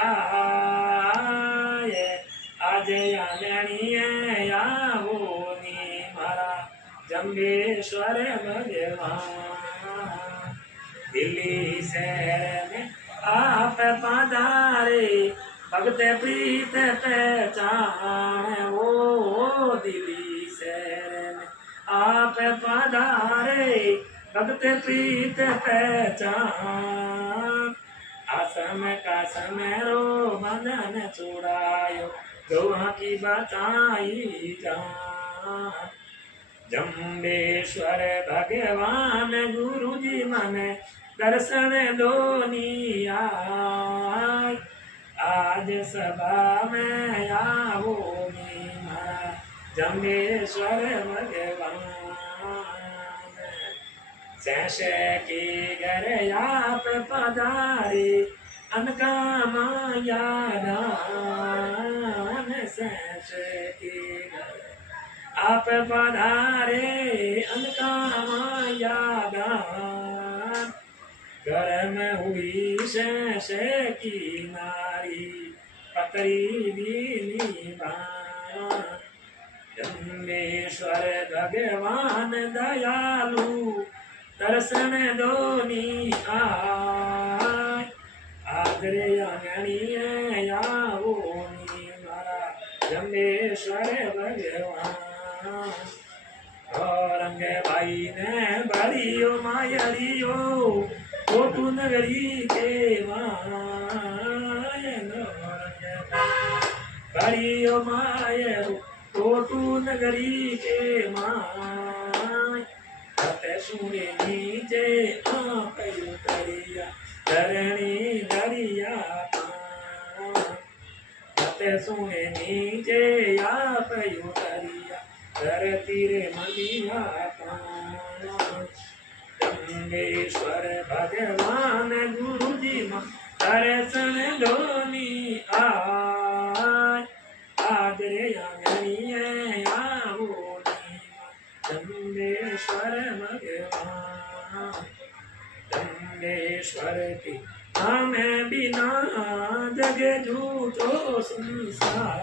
આયે આજે આંગણીએ આવો ને મારા જંબેશ્વર ભગવાન दिल्ली शहर में आप पधारे भगत प्रीत पहचान वो दिल्ली शहर में आप पधारे भगत प्रीत पहचान आसम का समरो बंधन छुड़ायो गौहा की बताई जान जम्बेश्वर भगवान गुरु जी मने दर्शन दोनिया आज सभा में आओ मीना जम्बेश्वर भगवान सैसे के घर आप पधारे अनका माया दान सैसे के घर आप पधारे अनका माया दान घर में हुई शैशे की नारी पतरी दीनी बान जम्बेश्वर भगवान दयालु दर्शन दोनी आय आदरे आंगणीए आओ नी मारा जम्बेश्वर भगवान औरंग भाई ने बड़ियो मायरियो कोटू नगरी के मायन बड़ियो मायरो कोटू नगरी के माय हते सुने नीचे आप उतरिया धरणी दरिया हते सुने नीचे आप उतरिया धरती रे मलिया जम्बेश्वर भगवान गुरु जी दर्शन दोनी आय आदरे आंगणीए आओ जम्बेश्वर भगवान जम्बेश्वर की हमें बिना जग झूठो संसार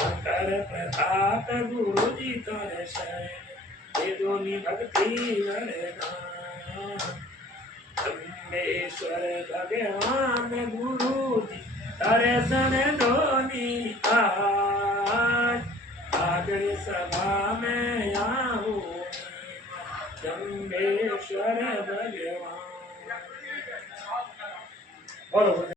शंकर प्रताप गुरु जी करे शरण ये दोनी भक्ति वरदान जम्बेश्वर भगवान गुरु जी दर्शन दोनी आय आगे सभा में आओ जम्बेश्वर भगवान।